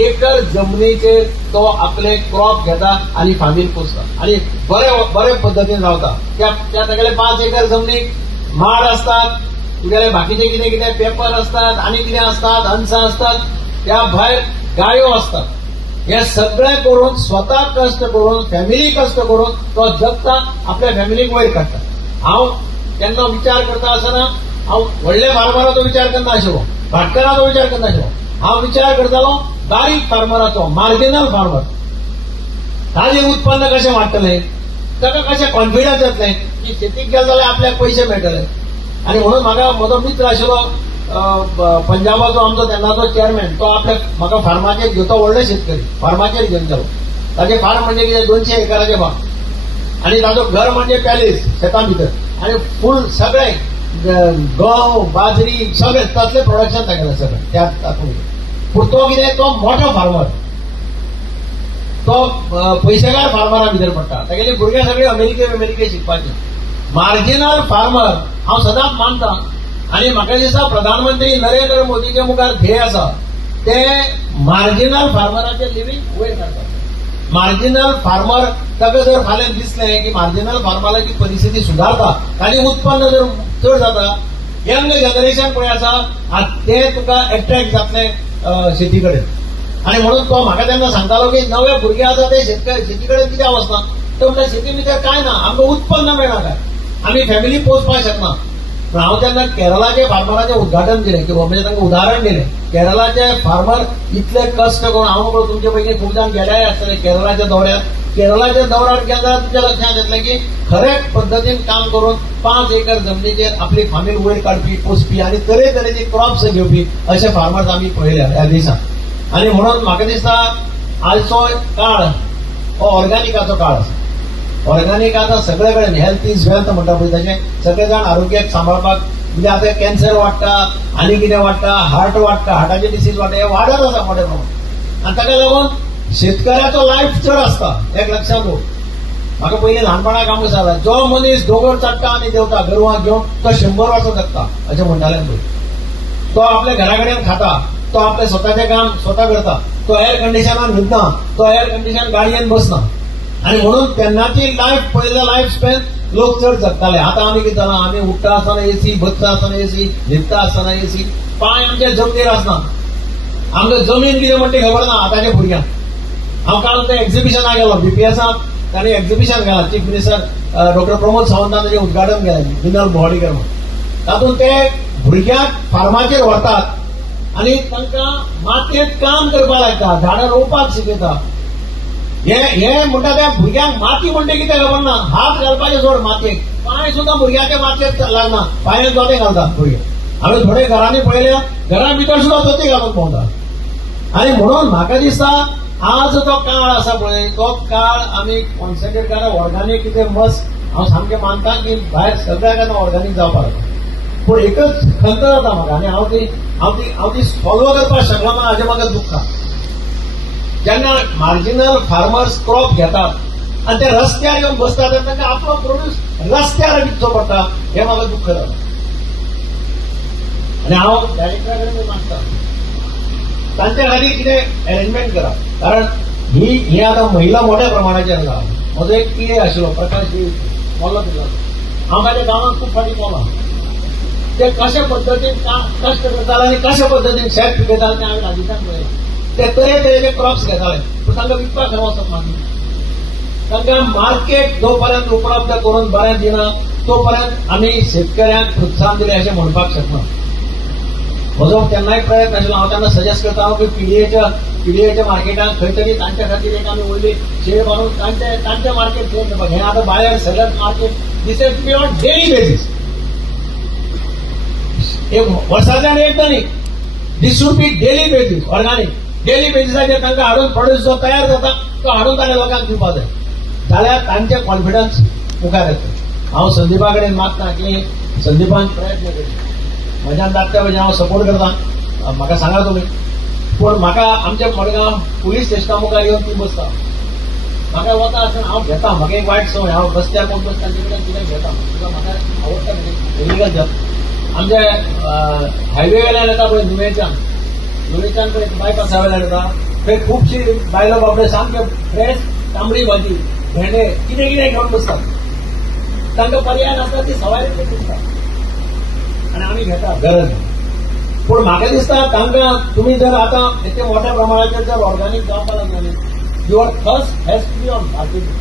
Acre जमनीचेर तो आपले क्रॉप घेता आणि फार्मींग पोसता आणि बरे पद्धतीन रावता. त्या तागेले 5 एकर जमनीक माड असतात, तुगेले बाकीचे कितें कितें पेपर असतात आनी कितें असतात, हंसां असतात, त्या भायर गायो असतात. हे सगळे करून स्वता कष्ट करून फॅमिली कष्ट करून तो जगता, आपल्या फॅमिलीक वयर काडटा. हांव केन्ना विचार करता आसतना हांव व्हडल्या फार्मराचो विचार करना आशिल्लो, भाटकाराचो विचार करना आशिल्लो. हांव विचार करतालो बारीक फार्मराचो, मार्जिनल फार्मर. ताजें उत्पन्न कशें वाडटलें, ताका कशें कॉन्फिडन्स येतलें की शेतीक गेले जाल्यार आपल्याक पयशे मेळटले. आनी म्हणून म्हाका म्हजो मित्र आशिल्लो पंजाबाचो आमचो तेन्नाचो चेअरमॅन, तो आपल्या म्हाका फार्माचेर घेवन, तो व्हडलो शेतकरी, फार्माचेर घेवन गेलो. ताजे फार्म म्हणजे कितें 200 एकराचे भाग आनी ताजो घर म्हणजे पॅलेस शेतां भितर आनी फूल सगळे गंव बाजरी सगळे तसले प्रोडक्शन तागेलें सगळें त्या तातूंत. पूण तो कितें, तो मोठो फार्मर, तो पयशेकार फार्मरा भितर पडटा. तागेले भुरगे सगळे अमेरिके शिकपाचे. मार्जिनल फार्मर हांव सदांच मानता आनी म्हाका दिसता प्रधानमंत्री नरेंद्र मोदीचे मुखार ध्येय आसा ते मार्जिनल फार्मराचे लिव्हिंग वयर काडटा. मार्जिनल फार्मर ताका जर फाल्यां दिसलें की मार्जिनल फार्मराची परिस्थिती सुदारता, ताजें उत्पन्न जर चड जाता, यंग जनरेशन पळय आसा ते तुका एट्रॅक्ट जातलें शेती कडेन. आनी म्हणून तो म्हाका तेन्ना सांगतालो की नवे भुरगे आसा ते शेती कडेन कित्याक वचना. तो म्हणटा शेती भितर कांय ना, आमकां उत्पन्न मेळना काय, आमी फॅमिली पोसपाक शकना. पण हांव तेन्ना केरळाचे फार्मराचें उद्घाटन केलें किंवा म्हणजे तांकां उदाहरण दिलें. केरळाचे फार्मर इतले कश्ट करून, हांव म्हणलो तुमचे पैकी खूब जाण गेल्याय आसतले केरळाच्या दौऱ्यार. केरळाच्या दौऱ्यार गेले जाल्यार तुमच्या लक्षांत येतलें की खरे पद्धतीन काम करून 5 एकर जमनीचेर आपली फार्मींग वयर काडपी, पोसपी आनी तरेतरेचे क्रॉप्स घेवपी अशे फार्मर्स आमी पळयल्या ह्या देशांत. आनी म्हणून म्हाका दिसता आजचो काळ हो ऑर्गॅनिकाचो काळ आसा. ऑर्गॅनिक आतां सगळे कडेन हेल्थ इज वेल्थ म्हणटा पळय तशें सगळे जाण आरोग्याक सांबाळपाक, म्हणजे आतां कॅन्सर वाडटा आनी कितें वाडटा, हार्ट वाडटा, हार्टाचे डिसीज वाडटा, हे वाडत आसा मोठे प्रमाणात. आनी ताका लागून शेतकऱ्याचो लायफ चड आसता. एक लक्षांत दवर. म्हाका पयलीं ल्हानपणाक आमकां सांगता जो मनीस दोंगर चडटा आनी देंवता गोरवांक घेवन तो 100 वर्सां जगता अशें म्हणटाले पळय. तो आपल्या घरा कडेन खाता, तो आपलें स्वताचें काम स्वता करता, तो एअर कंडिशनान न्हिदना, तो एअर कंडिशन गाडयेन बसना. आनी म्हणून तेन्नाची लायफ पळयल्या लायफ स्पॅन लोक चड जगताले. आतां आमी कितें जालां, आमी उठ्ठा आसतना एसी, बसता आसतना एसी, न्हिदता आसतना एसी, पांय आमचे जमनीर आसना. आमकां जमीन कितें म्हणटा खबर ना आतांच्या भुरग्यांक. हांव काल त्या एक्झिबिशनाक गेलो बीपीएसाक, ताणें एक्झिबिशन केलां, चीफ मिनिस्टर डॉक्टर प्रमोद सावंतान ताचें उद्घाटन केलें विनल बोवाडीकर म्हणून. तातूंत ते भुरग्यांक फार्माचेर व्हरतात आनी तांकां मातयेंत काम करपाक लायता, झाडां रोवपाक शिकयता. हे म्हणटा त्या भुरग्यांक माती म्हणटा कितें खबर ना. हात घालपाचे सोड मातयेक, पांय सुद्दां भुरग्याचे मातयेक लागना, पांयाक जोडे घालतात भुरगे. हांवें थोडे घरांनी पळयल्या, घरा भितर सुद्दां जोती घालून भोंवतात. आनी म्हणून म्हाका दिसता आज जो काळ आसा पळय तो काळ आमी कॉन्सन्ट्रेट करा ऑर्गॅनिक कितें मस्ट. हांव सामकें मानता की भायर सगळ्याक ऑर्गॅनिक जावपाक जाता. पूण एकच खंत जाता म्हाका आनी हांव ती फॉलो करपाक शकलो ना, हाजें म्हाका दुख्ख. जेन्ना मार्जिनल फार्मर्स क्रॉप घेतात आनी ते रस्त्यार येवन बसतात आनी तांकां आपलो प्रोड्यूस रस्त्यार विकचो पडटा, हें म्हाका दुख्ख जाता. आनी हांव डायरेक्टरा कडेन मागता तांचे खातीर कितें अरेंजमेंट करा. कारण ही आतां महिला मोठ्या प्रमाणाचेर आसा. म्हजो एक पीए आशिल्लो प्रकाश मोल्लो तितलो, हांव म्हाज्या गांवांत खूब फावटी पळोवला. ते कशे पद्दतीन कश्ट करताले आनी कशे पद्दतीन शेत पिकयताले तें हांवें लागींच्यान पळयलें. ते तरेतरेचे क्रॉप्स घेताले पूण तांकां विकपाक खंय वचप ना. तांकां मार्केट जो पर्यंत उपलब्ध करून बरें दिना तो पर्यंत आमी शेतकऱ्यांक प्रोत्साहन दिलें अशें म्हणपाक शकना. म्हजो केन्नाय प्रयत्न आशिल्लो. हांव तेन्ना सजेस्ट करता की पीडीएच्या मार्केटांत खंय तरी तांच्या खातीर एक आमी व्हडली शेड बांदून तांचे मार्केट क्रिएट करपाक. हें आतां buyer seller market this is be on daily basis. एक वर्साच्यान एकदां न्ही, this should be daily basis organic. डेली बेसिसाचेर तांकां हाडून प्रोड्यूस जो तयार जाता तो हाडून ताणें लोकांक दिवपाक जाय, जाल्यार तांचे कॉन्फिडन्स मुखार येता. हांव संदीपा कडेन मागता की संदीपान प्रयत्न कर. म्हज्यान जाता म्हणजे हांव सपोर्ट करता, म्हाका सांगा तुमी. पूण म्हाका आमच्या मडगांव पुलीस स्टेशना मुखार येवन ती बसता. म्हाका वता आसतना हांव घेता, म्हाका एक वायट संवय, हांव रस्त्यार कोण बसता तांचे कडेन कितें घेता. म्हाका आवडटा इलिगल जॉब. आमचे हायवे वेल्यान येता पळय नुवेच्यान पळय बायपासा वेल्यान येता थंय खुबशी बायलो बाबडे सामके फ्रेश तांबडी भाजी भेंडे कितें कितें घेवन बसतात तांकां पर्याय नासता ती सवाय दिसतात आणि आमी घेता गरज ना. पूण म्हाका दिसता तांकां तुमी जर आतां इतके मोठ्या प्रमाणाचेर जर ऑर्गॅनिक जावपाक लागले your thirst has to be on marketing.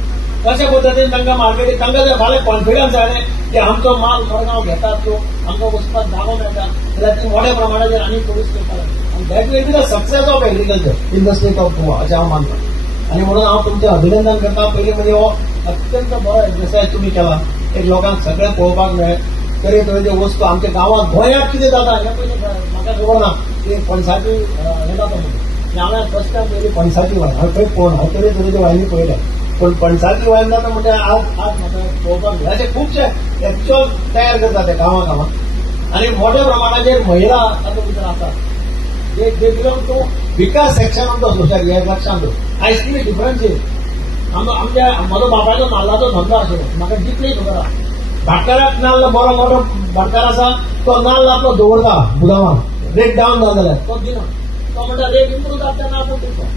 कशा पद्दतीन तांकां मार्केटींग तांकां जर फाल्यां कॉन्फिडन्स जालें की आमचो माल मडगांव घेतात तो आमकां वचपाक जागो मेळटा जाल्यार ती मोठ्या प्रमाणाचेर आनी प्रोड्यूस करपाक लागले आनी that will be the success of agriculture in the state of Goa अशें हांव मानता. आणि म्हणून हांव तुमचें अभिनंदन करता. पयलीं म्हणजे हो अत्यंत बरो एक्सरसायज तुमी केला. एक लोकांक सगळें पळोवपाक मेळ्ळें तरेतरेच्यो वस्तू आमच्या गांवांत गोंयांत कितें जाता हें पयलीं म्हाका खबर ना की पणसाची हें जाता म्हणून हांवें फर्स्ट टायम पयलीं पणसाची वायन हांवें खंय पळोवन हांव तरेतरेच्यो वायनी पळयल्या पण पणसाची वायन जाता म्हणजे आज म्हाका पळोवपाक मेळ्ळें. अशें खुबशे एक्च्युअल तयार करतात ते गांवांत आनी मोठ्या प्रमाणाचेर महिला तातूंत भितर आसात. They belong to weaker section of the society हें लक्षांत दवर. आय सी डिफरन्शिएट आमच्या म्हजो बापायचो नाल्लाचो धंदो आशिल्लो म्हाका डिपली खबर आहा. भाटकाराक नाल्ल बरो मोठो भाटकार आसा तो नाल्ल आपलो दवरता गुदावांत रेट डावन जाला जाल्यार तो दिना तो म्हणटा रेट इम्प्रूव जाता तेन्ना आपूण दिता.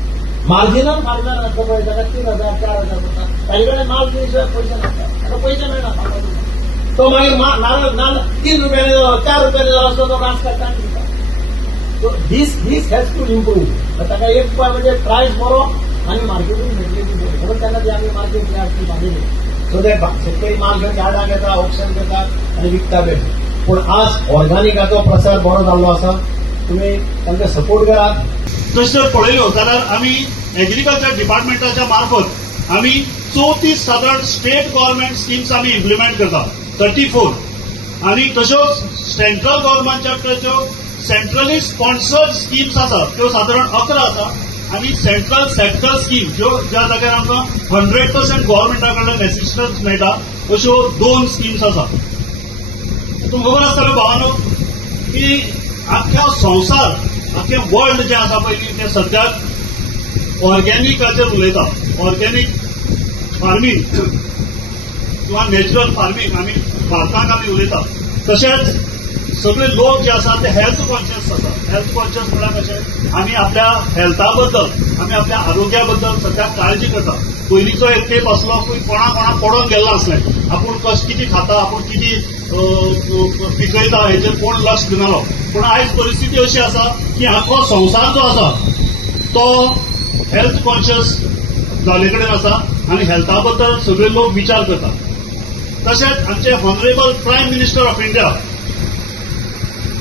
मार्जिनल फार्मर आसता पळय ताका 3,000 4,000 पडटा ताजे कडेन माल दिवचे पयशे नासता आतां पयशे मेळना तो मागीर नाल्ल 3 रुपयांनी जालो 4 रुपयांनी जालो असतो तो रास काडटा आनी दिता. So this has to improve. ताका एक उपाय म्हणजे प्रायस बरो आनी मार्केटींग फेसिलिटी बरी म्हणून तेन्ना ती आमी मार्केट यार्ड बांदिल्ली सो ते शेतकरी माल घेवन यार्डाक येता ऑप्शन घेतात आनी विकता बेट. पूण आज ऑर्गॅनिकाचो प्रसार बरो जाल्लो आसा. तुमी तांकां सपोर्ट करात. तशें जर पळयल्यो जाल्यार आमी एग्रीकल्चर डिपार्टमेंटाच्या मार्फत आमी 34 सादारण स्टेट गव्हर्नमेंट स्किम्स आमी इम्प्लिमेंट करता 34 आनी तश्योच सेंट्रल गव्हर्नमेंटाच्यो सेंट्रली स्पॉन्सर्ड स्किम्स आसात त्यो सादारण 11 आसा आनी सेंट्रल सेक्टर स्कीम ज्या जाग्यार आमकां 100% गव्हर्नमेंटा कडल्यान एसिस्टन्स मेळटा अश्यो 2 स्किम्स आसात. तुमकां खबर आसतलें भावानो की आख्या संवसार आख्खें वर्ल्ड जें आसा पळय तें सद्याक ऑर्गॅनिकाचेर उलयता. ऑर्गॅनिक फार्मींग किंवा नॅचरल फार्मींग आमी भारतांत आमी उलयता. तशेंच सगळे लोक जे आसा ते हेल्थ कॉन्शियस आसा. हेल्थ कॉन्शियस म्हळ्यार कशें आमी आपल्या हेल्था बद्दल आमी आपल्या आरोग्या बद्दल सद्याक काळजी करता. पयलींचो एक तेप आसलो कोणा पडोन गेल्लो असलें आपूण कितें खाता आपूण कितें पिकयता हेचेर कोण लक्ष दिनालो. पूण आयज परिस्थिती अशी आसा की आख्खो संवसार जो आसा तो हेल्थ कॉन्शियस जाल्ले कडेन आसा आनी हेल्था बद्दल सगळे लोक विचार करतात. तशेंच आमचे honourable prime minister of India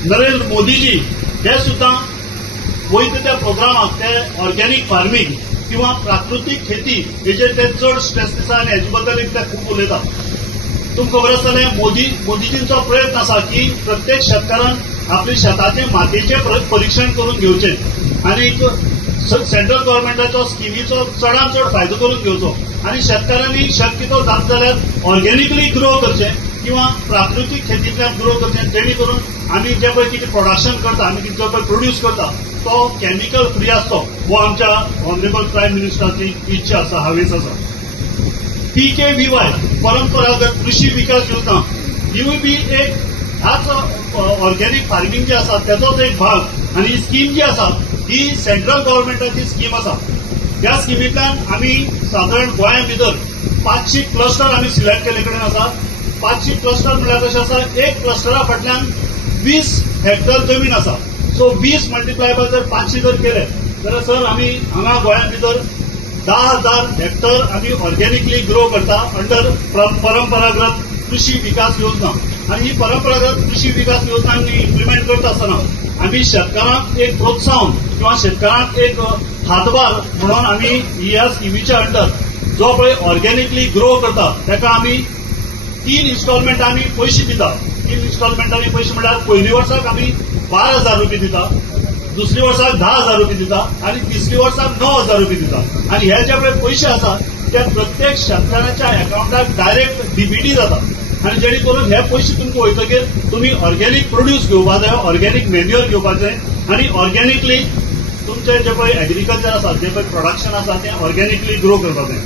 Narendra Modi ji हे सुद्दां वयता त्या प्रोग्रामाक ते ऑर्गॅनिक फार्मींग किंवा प्राकृतीक खेती हेचेर ते चड स्ट्रेस दिता आनी हेजे बद्दल ते खूब उलयतात. तुमकां खबर आसतलें मोदीजींचो प्रयत्न आसा की प्रत्येक शेतकारान आपल्या शेताचे मातयेचें परीक्षण करून घेवचें आनी सेंट्रल गव्हर्नमेंटाच्या स्किमीचो चडांत चड फायदो करून घेवचो आनी शेतकारांनी शक्य तो जाता जाल्यार ऑर्गॅनिकली ग्रो करचें किंवा प्राकृतीक शेतींतल्यान ग्रो करचें जेणे करून आमी जे पळय कितें प्रोडक्शन करता आमी कितें पळय प्रोड्यूस करता तो कॅमिकल फ्री आसतो हो आमच्या ऑनरेबल प्रायम मिनिस्टराची इच्छा आसा हावेस आसा. PKVY परंपरागत कृषी विकास योजना ही बी एक ह्याच ऑर्गॅनिक फार्मींग जे आसा तेचोच एक भाग आनी ही स्कीम जी आसा ही सेंट्रल गव्हर्नमेंटाची स्कीम आसा. ह्या स्किमींतल्यान आमी सादारण गोंया भितर 500 क्लस्टर आमी सिलेक्ट केले कडेन आसा. 500 क्लस्टर म्हळ्यार कशें आसा एक क्लस्टरा फाटल्यान 20 हेक्टर जमीन आसा. सो 20 मल्टिप्लाय बाय जर 500 जर केले जाल्यार सर आमी हांगा गोंया भितर 10,000 हेक्टर आमी ऑर्गॅनिकली ग्रो करता अंडर परंपरागत कृषी विकास योजना. आनी ही परंपरागत कृषी विकास योजना आमी इम्प्लिमेंट करता आसतना आमी शेतकारांक एक प्रोत्साहन किंवा शेतकारांक एक हातभार म्हणून आमी ह्या स्किमीच्या अंडर जो पळय ऑर्गॅनिकली ग्रो करता ताका आमी 3 इन्स्टॉलमेंट आमी पयशे दिता. 3 इन्स्टॉलमेंटांनी पयशे म्हळ्यार पयली वर्साक आमी 12,000 रुपये दिता, दुसरी वर्साक 10,000 रुपये दिता आनी तिसरी वर्साक 9,000 रुपये दिता. आनी हे जे पळय पयशे आसा ते प्रत्येक शेतकाराच्या अकाउंटाक डायरेक्ट डीबीटी जाता आनी जेणे करून हे पयशे तुमकां वयतकीर तुमी ऑर्गॅनिक प्रोड्यूस घेवपाक जाय, ऑर्गॅनिक मॅन्युअर घेवपाचें आनी ऑर्गॅनिकली तुमचें जे पळय एग्रीकल्चर आसा जे पळय प्रोडक्शन आसा तें ऑर्गॅनिकली ग्रो करपाचें.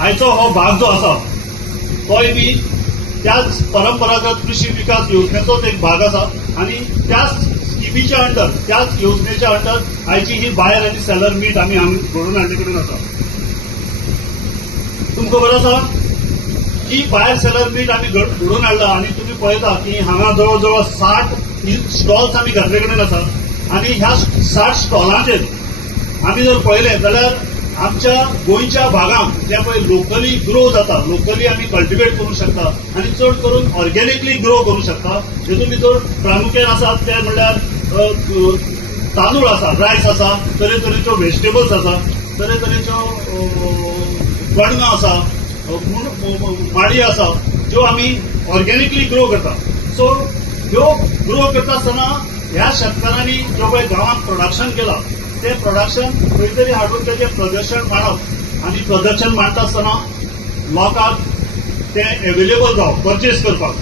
आयचो हो भाग जो आसा तोय बी त्याच परंपरागत कृषी विकास योजनेचोच एक भाग आसा आनी त्याच स्किमी स्किमीच्या अंडर, त्याच योजनेच्या अंडर आयची ही बायर आनी सेलर मीट आमी घडोवन हाडले कडेन आसा. तुमकां खबर आसा की बायर सेलर मीट आमी घडोवन हाडला आनी तुमी पळयता की हांगा जवळ जवळ 60 स्टॉल्स आमी घातले कडेन आसा. आनी ह्या 60 स्टॉलांचेर आमी जर पळयलें जाल्यार आमच्या गोंयच्या भागांत जे पळय लोकली ग्रो जाता, लोकली आमी कल्टिवेट करूंक शकता आनी चड करून ऑर्गेनिकली ग्रो करूंक शकता. हेतून भितर प्रामुख्यान आसात ते म्हणल्यार तांदूळ आसा, रायस आसा, तरेतरेच्यो व्हेजिटेबल्स आसा, तरेतरेच्यो कणगां आसा, माडी आसा, ज्यो आमी ऑर्गेनिकली ग्रो करता. सो ह्यो ग्रो करता आसतना ह्या शेतकारांनी जो पळय गांवांत प्रोडक्शन केलां ते प्रोडक्शन खंय तरी हाडून तेजें प्रदर्शन मांडप आनी प्रदर्शन मांडटा आसतना लोकांक तें एवेलेबल जावप, परचेस करपाक.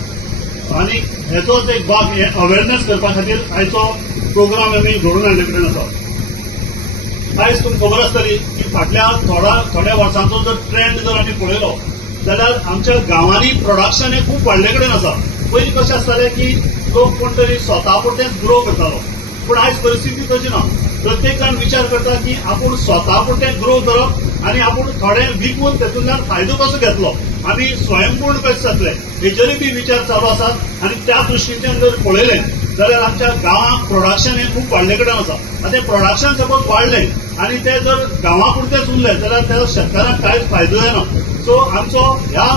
आनी हेचोच एक भाग हे अवेरनेस करपा खातीर आयचो प्रोग्राम आमी घडोवन हाडले कडेन आसा. आयज तुमकां खबर आसतली की फाटल्या थोड्या वर्सांचो जर ट्रेंड जर आमी पळयलो जाल्यार आमच्या गांवांनी प्रोडक्शन हें खूब वाडले कडेन आसा. पयलीं कशें आसतालें की लोक कोण तरी स्वता पुरतेंच ग्रो करतालो, पूण आयज परिस्थिती तशी ना. प्रत्येक जाण विचार करता की आपूण स्वता पुरतें ग्रो करप आनी आपूण थोडें विकून तेतूंतल्यान फायदो कसो घेतलो, आमी स्वयंपूर्ण कशें जातले हेचेरूय बी विचार चालू आसात. आनी त्या दृश्टीच्यान जर पळयलें जाल्यार आमच्या गांवांत प्रोडक्शन हें खूब वाडले कडेन आसा. आतां तें प्रोडक्शन सपोज वाडलें आनी तें जर गांवा पुरतेंच उरलें जाल्यार त्या शेतकाराक कांयच फायदो जायना. सो आमचो ह्या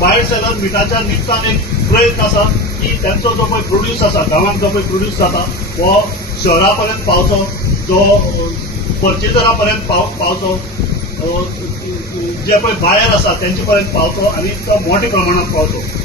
बायर सेलर मिटाच्या निमतान एक प्रयत्न आसा की त्यांचो जो पळय प्रोड्यूस आसा, गांवांत जो पळय प्रोड्यूस जाता हो शहरा पर्यंत पावचो, जो पर्चेजरा पर्यंत पावचो, जे पळय बायर आसा तेंचे पर्यंत पावचो आनी तो मोठ्या प्रमाणांत पावचो.